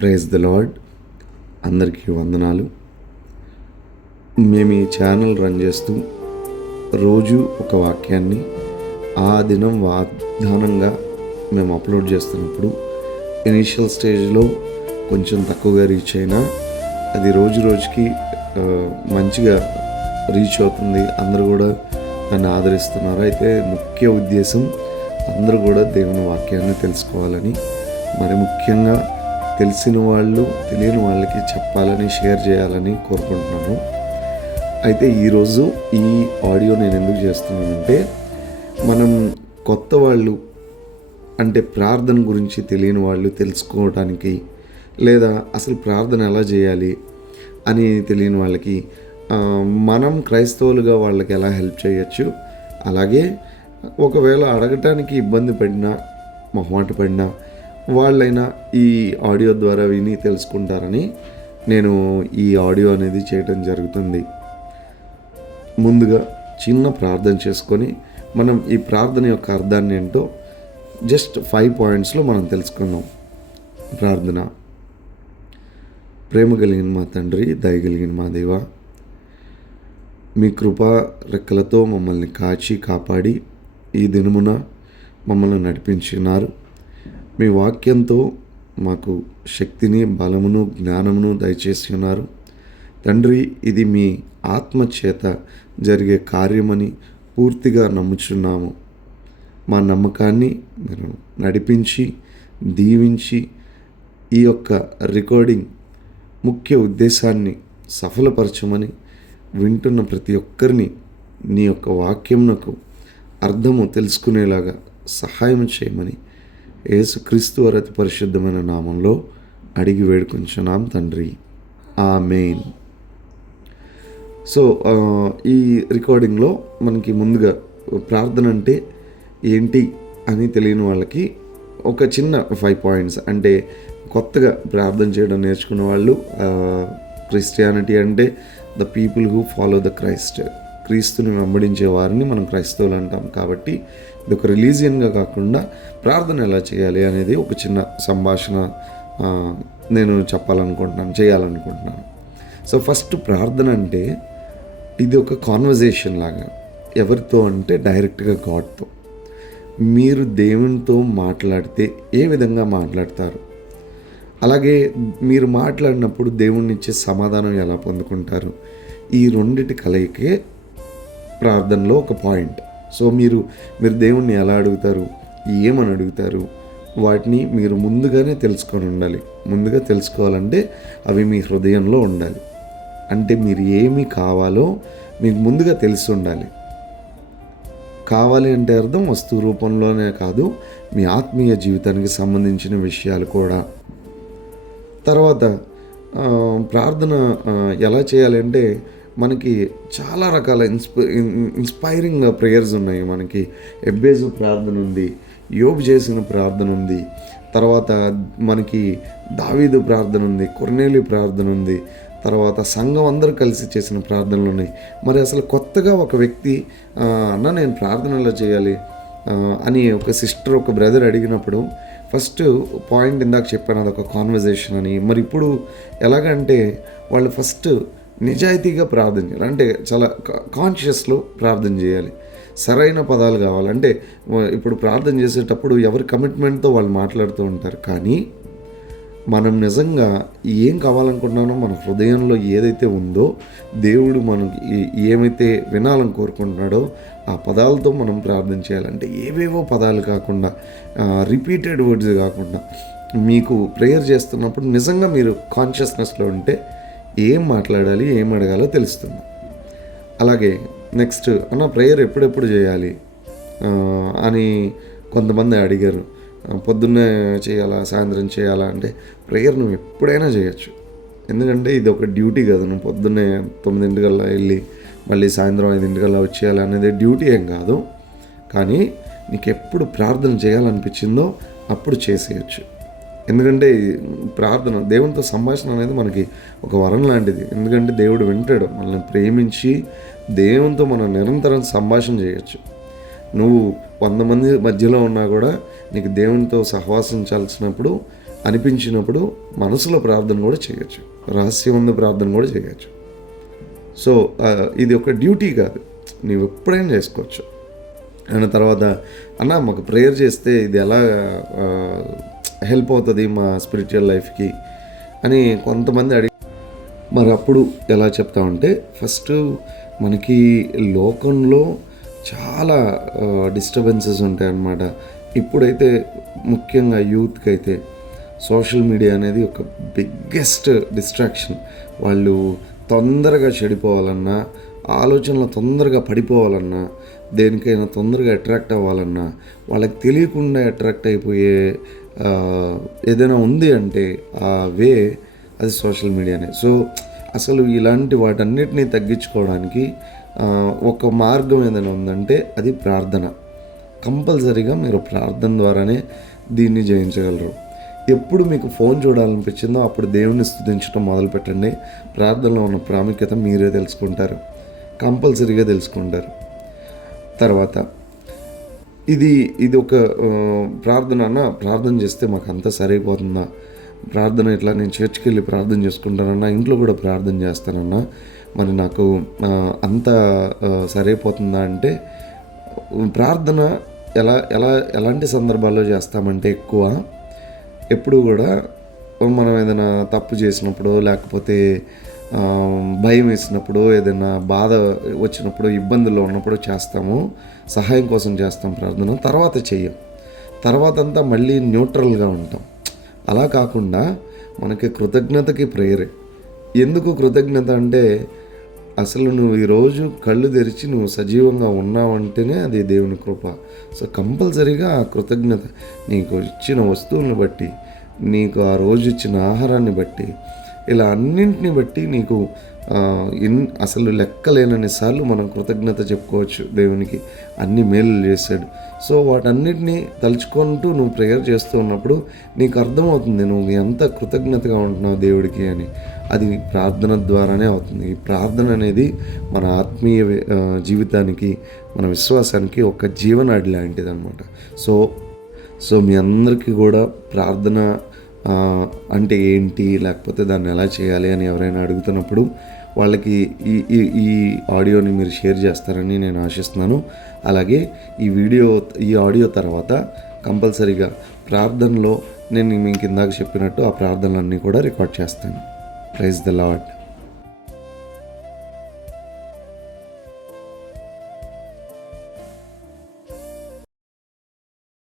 Praise the lord. అందరికీ వందనాలు. మేము ఈ ఛానల్ రన్ చేస్తూ రోజు ఒక వాక్యాన్ని ఆ దినం వాగ్దానంగా మేము అప్లోడ్ చేస్తున్నప్పుడు ఇనీషియల్ స్టేజ్లో కొంచెం తక్కువగా రీచ్ అయినా అది రోజు రోజుకి మంచిగా రీచ్ అవుతుంది. అందరూ కూడా నన్ను ఆదరిస్తున్నారు. అయితే ముఖ్య ఉద్దేశం అందరూ కూడా దేవుని వాక్యాన్ని తెలుసుకోవాలని, మరి ముఖ్యంగా తెలిసిన వాళ్ళు తెలియని వాళ్ళకి చెప్పాలని, షేర్ చేయాలని కోరుకుంటున్నాను. అయితే ఈరోజు ఈ ఆడియో నేను ఎందుకు చేస్తున్నానంటే, మనం కొత్త వాళ్ళు అంటే ప్రార్థన గురించి తెలియని వాళ్ళు తెలుసుకోవడానికి, లేదా అసలు ప్రార్థన ఎలా చేయాలి అని తెలియని వాళ్ళకి మనం క్రైస్తవులుగా వాళ్ళకి ఎలా హెల్ప్ చేయొచ్చు, అలాగే ఒకవేళ అడగటానికి ఇబ్బంది పడినా, మొహమాట పడినా వాళ్ళైనా ఈ ఆడియో ద్వారా విని తెలుసుకుంటారని నేను ఈ ఆడియో అనేది చేయటం జరుగుతుంది. ముందుగా చిన్న ప్రార్థన చేసుకొని మనం ఈ ప్రార్థన యొక్క అర్థాన్ని ఏంటో జస్ట్ 5 పాయింట్స్లో మనం తెలుసుకుందాం. ప్రార్థన. ప్రేమ కలిగిన మా తండ్రి, దయగలిగిన మా దేవ, మీ కృపా రెక్కలతో మమ్మల్ని కాచి కాపాడి ఈ దినమున మమ్మల్ని నడిపించినారు. మీ వాక్యంతో మాకు శక్తిని, బలమును, జ్ఞానమును దయచేసి ఉన్నారు తండ్రి. ఇది మీ ఆత్మ చేత జరిగే కార్యమని పూర్తిగా నమ్ముచున్నాము. మా నమ్మకాన్ని మీరు నడిపించి దీవించి ఈ యొక్క రికార్డింగ్ ముఖ్య ఉద్దేశాన్ని సఫలపరచమని, వింటున్న ప్రతి ఒక్కరిని నీ యొక్క వాక్యంనకు అర్థము తెలుసుకునేలాగా సహాయం చేయమని యేసుక్రీస్తు వారి అతి పరిశుద్ధమైన నామంలో అడిగి వేడుకొంచున్నాం తండ్రి, ఆమేన్. సో ఈ రికార్డింగ్లో మనకి ముందుగా ప్రార్థన అంటే ఏంటి అని తెలియని వాళ్ళకి ఒక చిన్న 5 పాయింట్స్, అంటే కొత్తగా ప్రార్థన చేయడం నేర్చుకున్న వాళ్ళు, క్రిస్టియానిటీ అంటే the people who follow the Christ, క్రీస్తుని వెంబడించే వారిని మనం క్రైస్తవులు అంటాం. కాబట్టి ఇది ఒక రిలీజియన్గా కాకుండా ప్రార్థన ఎలా చేయాలి అనేది ఒక చిన్న సంభాషణ నేను చేయాలనుకుంటున్నాను. సో ఫస్ట్ ప్రార్థన అంటే ఇది ఒక కాన్వర్జేషన్ లాగా. ఎవరితో అంటే డైరెక్ట్గా గాడ్తో. మీరు దేవునితో మాట్లాడితే ఏ విధంగా మాట్లాడతారు, అలాగే మీరు మాట్లాడినప్పుడు దేవుని ఇచ్చే సమాధానం ఎలా పొందుకుంటారు, ఈ రెండిటి కలయికే ప్రార్థనలో ఒక పాయింట్. సో మీరు దేవుణ్ణి ఎలా అడుగుతారు, ఏమని అడుగుతారు, వాటిని మీరు ముందుగానే తెలుసుకొని ఉండాలి. ముందుగా తెలుసుకోవాలంటే అవి మీ హృదయంలో ఉండాలి. అంటే మీరు ఏమి కావాలో మీకు ముందుగా తెలిసి ఉండాలి. కావాలి అంటే అర్థం వస్తువు రూపంలోనే కాదు, మీ ఆత్మీయ జీవితానికి సంబంధించిన విషయాలు కూడా. తర్వాత ప్రార్థన ఎలా చేయాలి అంటే, మనకి చాలా రకాల ఇన్స్పైరింగ్ ప్రేయర్స్ ఉన్నాయి. మనకి ఎబ్బేజు ప్రార్థన ఉంది, యోబు చేసిన ప్రార్థన ఉంది, తర్వాత మనకి దావీదు ప్రార్థన ఉంది, కొర్నేలి ప్రార్థన ఉంది, తర్వాత సంఘం అందరూ కలిసి చేసిన ప్రార్థనలు ఉన్నాయి. మరి అసలు కొత్తగా ఒక వ్యక్తి అన్న నేను ప్రార్థనలో చేయాలి అని ఒక సిస్టర్, ఒక బ్రదర్ అడిగినప్పుడు ఫస్ట్ పాయింట్ ఇందాక చెప్పాను, అదొక కాన్వర్జేషన్ అని. మరి ఇప్పుడు ఎలాగంటే వాళ్ళు ఫస్ట్ నిజాయితీగా ప్రార్థన చేయాలి, అంటే చాలా కాన్షియస్లో ప్రార్థన చేయాలి. సరైన పదాలు కావాలంటే, ఇప్పుడు ప్రార్థన చేసేటప్పుడు ఎవరి కమిట్మెంట్తో వాళ్ళు మాట్లాడుతూ ఉంటారు. కానీ మనం నిజంగా ఏం కావాలనుకుంటున్నానో, మన హృదయంలో ఏదైతే ఉందో, దేవుడు మనకి ఏమైతే వినాలని కోరుకుంటున్నాడో ఆ పదాలతో మనం ప్రార్థన చేయాలంటే, ఏవేవో పదాలు కాకుండా, రిపీటెడ్ వర్డ్స్ కాకుండా, మీకు ప్రేయర్ చేస్తున్నప్పుడు నిజంగా మీరు కాన్షియస్నెస్లో ఉంటే ఏం మాట్లాడాలి, ఏం అడగాలో తెలుస్తుంది. అలాగే నెక్స్ట్, అన్న ప్రేయర్ ఎప్పుడెప్పుడు చేయాలి అని కొంతమంది అడిగారు. పొద్దున్నే చేయాలా, సాయంత్రం చేయాలా అంటే, ప్రేయర్ నువ్వు ఎప్పుడైనా చేయొచ్చు. ఎందుకంటే ఇది ఒక డ్యూటీ కదా. నువ్వు పొద్దున్నే 9 వెళ్ళి మళ్ళీ సాయంత్రం 5 వచ్చేయాలి అనేది డ్యూటీ ఏం కాదు. కానీ నీకు ఎప్పుడు ప్రార్థన చేయాలనిపించిందో అప్పుడు చేసేయచ్చు. ఎందుకంటే ప్రార్థన, దేవునితో సంభాషణ అనేది మనకి ఒక వరం లాంటిది. ఎందుకంటే దేవుడు వింటాడు. మనల్ని ప్రేమించి దేవునితో మనం నిరంతరం సంభాషణ చేయొచ్చు. నువ్వు 100 మంది మధ్యలో ఉన్నా కూడా నీకు దేవునితో సహవాసించాల్సినప్పుడు అనిపించినప్పుడు మనసులో ప్రార్థన కూడా చేయొచ్చు, రహస్యమందు ప్రార్థన కూడా చేయొచ్చు. సో ఇది ఒక డ్యూటీ కాదు, నీవు ఎప్పుడైనా చేసుకోవచ్చు. అయిన తర్వాత అన్న మాకు ప్రేయర్ చేస్తే ఇది ఎలా హెల్ప్ అవుతుంది మా స్పిరిచువల్ లైఫ్కి అని కొంతమంది అడిగి, మరి అప్పుడు ఎలా చెప్తామంటే, ఫస్ట్ మనకి లోకంలో చాలా డిస్టర్బెన్సెస్ ఉంటాయి అన్నమాట. ఇప్పుడైతే ముఖ్యంగా యూత్కి అయితే సోషల్ మీడియా అనేది ఒక బిగ్గెస్ట్ డిస్ట్రాక్షన్. వాళ్ళు తొందరగా చెడిపోవాలన్నా, ఆలోచనలు తొందరగా పడిపోవాలన్నా, దేనికైనా తొందరగా అట్రాక్ట్ అవ్వాలన్నా, వాళ్ళకి తెలియకుండా అట్రాక్ట్ అయిపోయే ఏదైనా ఉంది అంటే ఆ వే అది సోషల్ మీడియానే. సో అసలు ఇలాంటి వాటన్నిటినీ తగ్గించుకోవడానికి ఒక మార్గం ఏదైనా ఉందంటే అది ప్రార్థన. కంపల్సరీగా మీరు ప్రార్థన ద్వారానే దీన్ని జయించగలరు. ఎప్పుడు మీకు ఫోన్ చూడాలనిపించిందో అప్పుడు దేవుణ్ణి స్తుతించడం మొదలుపెట్టండి. ప్రార్థనలో ఉన్న ప్రాముఖ్యత మీరే తెలుసుకుంటారు, కంపల్సరీగా తెలుసుకుంటారు. తర్వాత ఇది ఒక ప్రార్థన చేస్తే మాకు అంతా సరైపోతుందా, ప్రార్థన ఇట్లా నేను చర్చ్కి వెళ్ళి ప్రార్థన చేసుకుంటానన్నా, ఇంట్లో కూడా ప్రార్థన చేస్తానన్నా, మరి నాకు అంత సరైపోతుందా అంటే, ప్రార్థన ఎలాంటి సందర్భాల్లో చేస్తామంటే ఎక్కువ ఎప్పుడు కూడా మనం ఏదైనా తప్పు చేసినప్పుడు, లేకపోతే భయం వేసినప్పుడు, ఏదైనా బాధ వచ్చినప్పుడు, ఇబ్బందుల్లో ఉన్నప్పుడు చేస్తాము, సహాయం కోసం చేస్తాం ప్రార్థన. తర్వాత చెయ్యం, తర్వాత అంతా మళ్ళీ న్యూట్రల్గా ఉంటాం. అలా కాకుండా మనకి కృతజ్ఞతకి ప్రేయరే. ఎందుకు కృతజ్ఞత అంటే, అసలు నువ్వు ఈరోజు కళ్ళు తెరిచి నువ్వు సజీవంగా ఉన్నావంటేనే అది దేవుని కృప. సో కంపల్సరీగా ఆ కృతజ్ఞత నీకు ఇచ్చిన వస్తువులను బట్టి, నీకు ఆ రోజు ఇచ్చిన ఆహారాన్ని బట్టి, ఇలా అన్నింటిని బట్టి నీకు అసలు లెక్కలేనన్ని సార్లు మనం కృతజ్ఞత చెప్పుకోవచ్చు దేవునికి. అన్ని మేలు చేశాడు. సో వాటన్నిటినీ తలుచుకుంటూ నువ్వు ప్రేయర్ చేస్తూ ఉన్నప్పుడు నీకు అర్థమవుతుంది నువ్వు ఎంత కృతజ్ఞతగా ఉంటున్నావు దేవుడికి అని. అది ప్రార్థన ద్వారానే అవుతుంది. ఈ ప్రార్థన అనేది మన ఆత్మీయ జీవితానికి, మన విశ్వాసానికి ఒక జీవనాడి లాంటిది అనమాట. సో మీ అందరికీ కూడా ప్రార్థన అంటే ఏంటి, లేకపోతే దాన్ని ఎలా చేయాలి అని ఎవరైనా అడుగుతున్నప్పుడు వాళ్ళకి ఈ ఆడియోని మీరు షేర్ చేస్తారని నేను ఆశిస్తున్నాను. అలాగే ఈ ఆడియో తర్వాత కంపల్సరీగా ప్రార్థనలో నేను మీకు ఇందాక చెప్పినట్టు ఆ ప్రార్థనలన్నీ కూడా రికార్డ్ చేస్తాను. Praise the lord.